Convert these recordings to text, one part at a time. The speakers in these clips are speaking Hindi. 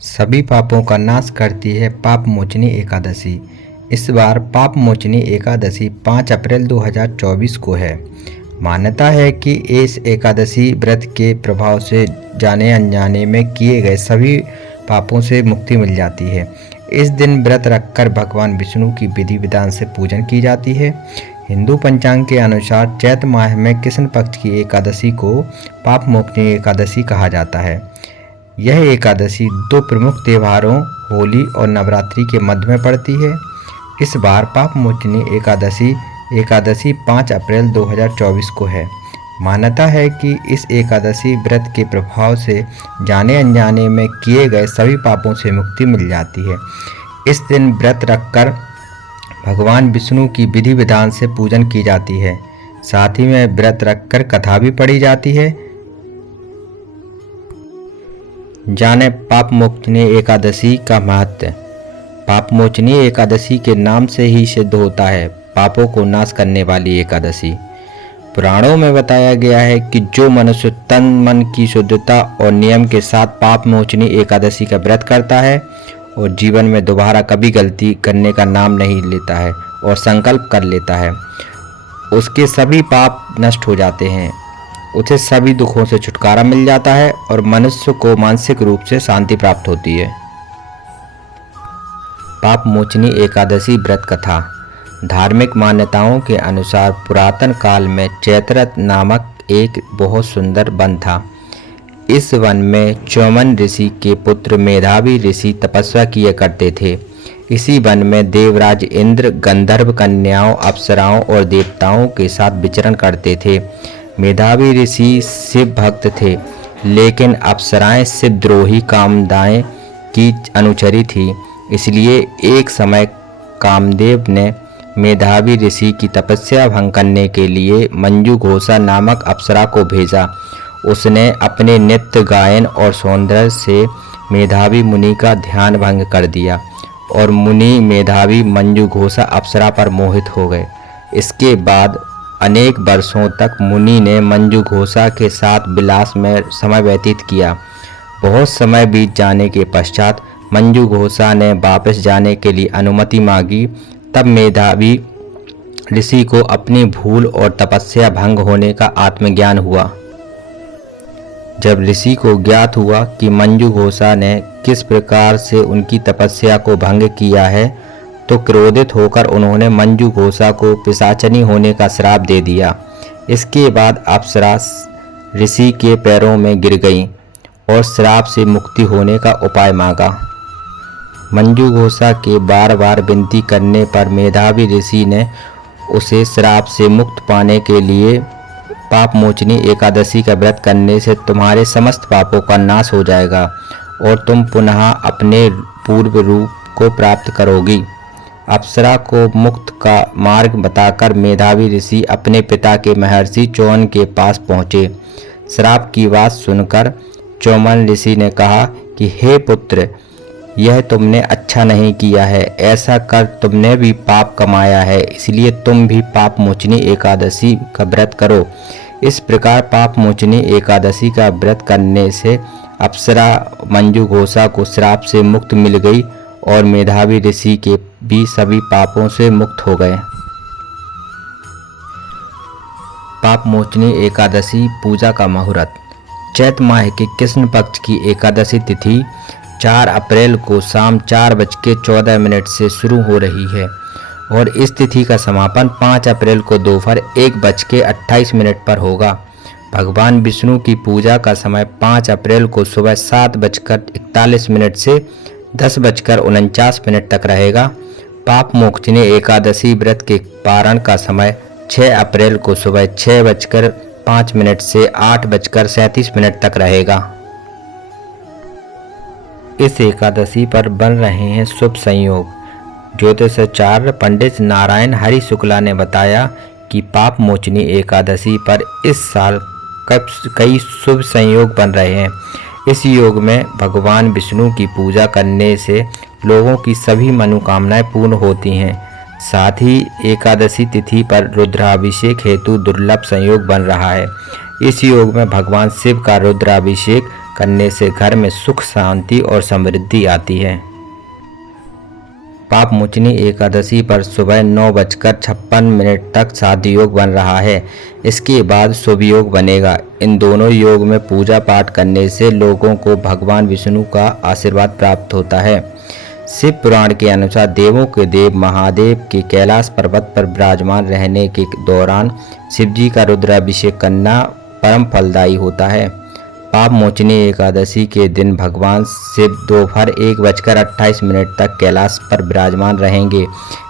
सभी पापों का नाश करती है पाप मोचनी एकादशी। इस बार पाप मोचनी एकादशी 5 अप्रैल 2024 को है। मान्यता है कि इस एकादशी व्रत के प्रभाव से जाने अनजाने में किए गए सभी पापों से मुक्ति मिल जाती है। इस दिन व्रत रखकर भगवान विष्णु की विधि विधान से पूजन की जाती है। हिंदू पंचांग के अनुसार चैत्र माह में कृष्ण पक्ष की एकादशी को पाप मोचनी एकादशी कहा जाता है। यह एकादशी दो प्रमुख त्योहारों होली और नवरात्रि के मध्य में पड़ती है। इस बार पाप मोचनी एकादशी 5 अप्रैल 2024 को है। मान्यता है कि इस एकादशी व्रत के प्रभाव से जाने अनजाने में किए गए सभी पापों से मुक्ति मिल जाती है। इस दिन व्रत रखकर भगवान विष्णु की विधि विधान से पूजन की जाती है। साथ ही में व्रत रखकर कथा भी पढ़ी जाती है। जाने पाप मोचनी एकादशी का महत्व। पाप मोचनी एकादशी के नाम से ही सिद्ध होता है पापों को नाश करने वाली एकादशी। पुराणों में बताया गया है कि जो मनुष्य तन मन की शुद्धता और नियम के साथ पाप मोचनी एकादशी का व्रत करता है और जीवन में दोबारा कभी गलती करने का नाम नहीं लेता है और संकल्प कर लेता है, उसके सभी पाप नष्ट हो जाते हैं, उसे सभी दुखों से छुटकारा मिल जाता है और मनुष्य को मानसिक रूप से शांति प्राप्त होती है। पाप मोचनी एकादशी व्रत कथा। धार्मिक मान्यताओं के अनुसार पुरातन काल में चैत्र नामक एक बहुत सुंदर वन था। इस वन में चौमन ऋषि के पुत्र मेधावी ऋषि तपस्या किया करते थे। इसी वन में देवराज इंद्र गंधर्व कन्याओं, अप्सराओं और देवताओं के साथ विचरण करते थे। मेधावी ऋषि शिव भक्त थे, लेकिन अप्सराएं शिवद्रोही कामदाएं की अनुचरी थी। इसलिए एक समय कामदेव ने मेधावी ऋषि की तपस्या भंग करने के लिए मंजू घोषा नामक अप्सरा को भेजा। उसने अपने नृत्य गायन और सौंदर्य से मेधावी मुनि का ध्यान भंग कर दिया और मुनि मेधावी मंजू घोषा अप्सरा पर मोहित हो गए। इसके बाद अनेक वर्षों तक मुनि ने मंजू घोषा के साथ विलास में समय व्यतीत किया। बहुत समय बीत जाने के पश्चात मंजू घोषा ने वापस जाने के लिए अनुमति मांगी। तब मेधावी ऋषि को अपनी भूल और तपस्या भंग होने का आत्मज्ञान हुआ। जब ऋषि को ज्ञात हुआ कि मंजू घोषा ने किस प्रकार से उनकी तपस्या को भंग किया है, तो क्रोधित होकर उन्होंने मंजू घोषा को पिशाचनी होने का श्राप दे दिया। इसके बाद अप्सरा ऋषि के पैरों में गिर गईं और श्राप से मुक्ति होने का उपाय मांगा। मंजू घोषा के बार बार विनती करने पर मेधावी ऋषि ने उसे श्राप से मुक्त पाने के लिए पाप मोचनी एकादशी का व्रत करने से तुम्हारे समस्त पापों का नाश हो जाएगा और तुम पुनः अपने पूर्व रूप को प्राप्त करोगी। अप्सरा को मुक्त का मार्ग बताकर मेधावी ऋषि अपने पिता के महर्षि चौमन के पास पहुँचे। श्राप की बात सुनकर चौमन ऋषि ने कहा कि हे पुत्र, यह तुमने अच्छा नहीं किया है। ऐसा कर तुमने भी पाप कमाया है, इसलिए तुम भी पाप मोचनी एकादशी का व्रत करो। इस प्रकार पाप मोचनी एकादशी का व्रत करने से अप्सरा मंजू घोषा को श्राप से मुक्त मिल गई और मेधावी ऋषि के भी सभी पापों से मुक्त हो गए। पाप मोचनी एकादशी पूजा का मुहूर्त। चैत्र माह के कृष्ण पक्ष की एकादशी तिथि 4 अप्रैल को शाम 4:14 से शुरू हो रही है और इस तिथि का समापन 5 अप्रैल को दोपहर 1:28 पर होगा। भगवान विष्णु की पूजा का समय 5 अप्रैल को सुबह 7:41 से 10:49 तक रहेगा। पाप मोचनी एकादशी व्रत के पारण का समय 6 अप्रैल को सुबह 6:05 से 8:37 तक रहेगा। इस एकादशी पर बन रहे हैं शुभ संयोग। ज्योतिषाचार्य पंडित नारायण हरि शुक्ला ने बताया कि पाप मोचनी एकादशी पर इस साल कई शुभ संयोग बन रहे हैं। इस योग में भगवान विष्णु की पूजा करने से लोगों की सभी मनोकामनाएं पूर्ण होती हैं। साथ ही एकादशी तिथि पर रुद्राभिषेक हेतु दुर्लभ संयोग बन रहा है। इस योग में भगवान शिव का रुद्राभिषेक करने से घर में सुख शांति और समृद्धि आती है। पाप मोचनी एकादशी पर सुबह 9:56 तक साध्य योग बन रहा है। इसके बाद शुभ योग बनेगा। इन दोनों योग में पूजा पाठ करने से लोगों को भगवान विष्णु का आशीर्वाद प्राप्त होता है। शिव पुराण के अनुसार देवों के देव महादेव के कैलाश पर्वत पर विराजमान रहने के दौरान शिवजी का रुद्राभिषेक करना परम फलदायी होता है। पाप मोचनी एकादशी के दिन भगवान शिव दोपहर 1:28 तक कैलाश पर विराजमान रहेंगे।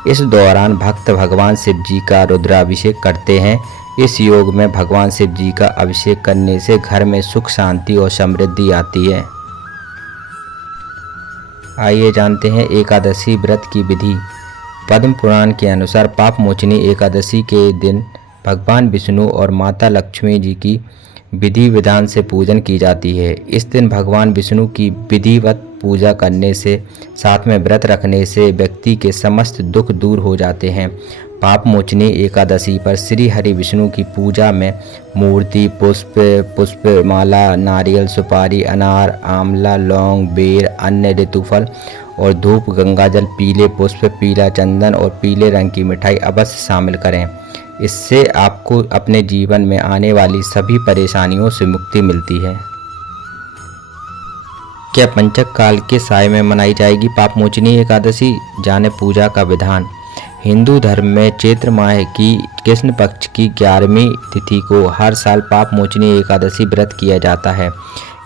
इस दौरान भक्त भगवान शिव जी का रुद्राभिषेक करते हैं। इस योग में भगवान शिव जी का अभिषेक करने से घर में सुख शांति और समृद्धि आती है। आइए जानते हैं एकादशी व्रत की विधि। पद्म पुराण के अनुसार पाप मोचनी एकादशी के दिन भगवान विष्णु और माता लक्ष्मी जी की विधि विधान से पूजन की जाती है। इस दिन भगवान विष्णु की विधिवत पूजा करने से साथ में व्रत रखने से व्यक्ति के समस्त दुख दूर हो जाते हैं। पाप मोचनी एकादशी पर श्री हरि विष्णु की पूजा में मूर्ति, पुष्पमाला, नारियल, सुपारी, अनार, आंवला, लौंग, बेर, अन्य ऋतुफल और धूप, गंगाजल, पीले पुष्प, पीला चंदन और पीले रंग की मिठाई अवश्य शामिल करें। इससे आपको अपने जीवन में आने वाली सभी परेशानियों से मुक्ति मिलती है। क्या पंचक काल के साय में मनाई जाएगी पाप मोचनी एकादशी? जाने पूजा का विधान। हिंदू धर्म में चैत्र माह की कृष्ण पक्ष की 11वीं तिथि को हर साल पाप मोचनी एकादशी व्रत किया जाता है।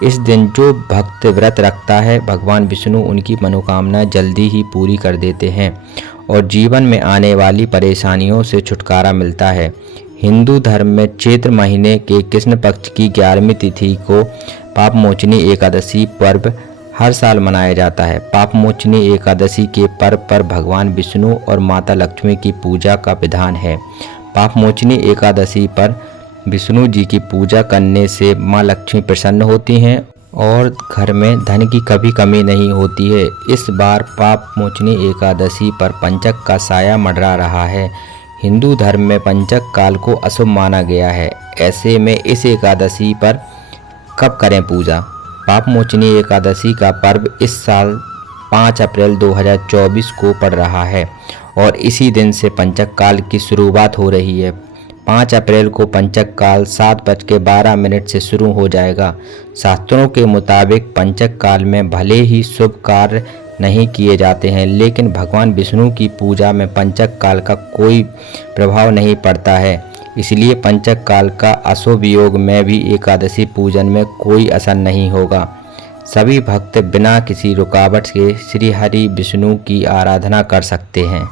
इस दिन जो भक्त व्रत रखता है भगवान विष्णु उनकी मनोकामना जल्दी ही पूरी कर देते हैं और जीवन में आने वाली परेशानियों से छुटकारा मिलता है। हिंदू धर्म में चैत्र महीने के कृष्ण पक्ष की 11वीं तिथि को पाप मोचनी एकादशी पर्व हर साल मनाया जाता है। पाप मोचनी एकादशी के पर्व पर भगवान विष्णु और माता लक्ष्मी की पूजा का विधान है। पाप मोचनी एकादशी पर विष्णु जी की पूजा करने से माँ लक्ष्मी प्रसन्न होती हैं और घर में धन की कभी कमी नहीं होती है। इस बार पाप मोचनी एकादशी पर पंचक का साया मंडरा रहा है। हिंदू धर्म में पंचक काल को अशुभ माना गया है। ऐसे में इस एकादशी पर कब करें पूजा? पाप मोचनी एकादशी का पर्व इस साल 5 अप्रैल 2024 को पड़ रहा है और इसी दिन से पंचक काल की शुरुआत हो रही है। 5 अप्रैल को पंचक काल 7:12 से शुरू हो जाएगा। शास्त्रों के मुताबिक पंचक काल में भले ही शुभ कार्य नहीं किए जाते हैं, लेकिन भगवान विष्णु की पूजा में पंचक काल का कोई प्रभाव नहीं पड़ता है। इसलिए पंचक काल का अशुभ योग में भी एकादशी पूजन में कोई असर नहीं होगा। सभी भक्त बिना किसी रुकावट के श्री हरि विष्णु की आराधना कर सकते हैं।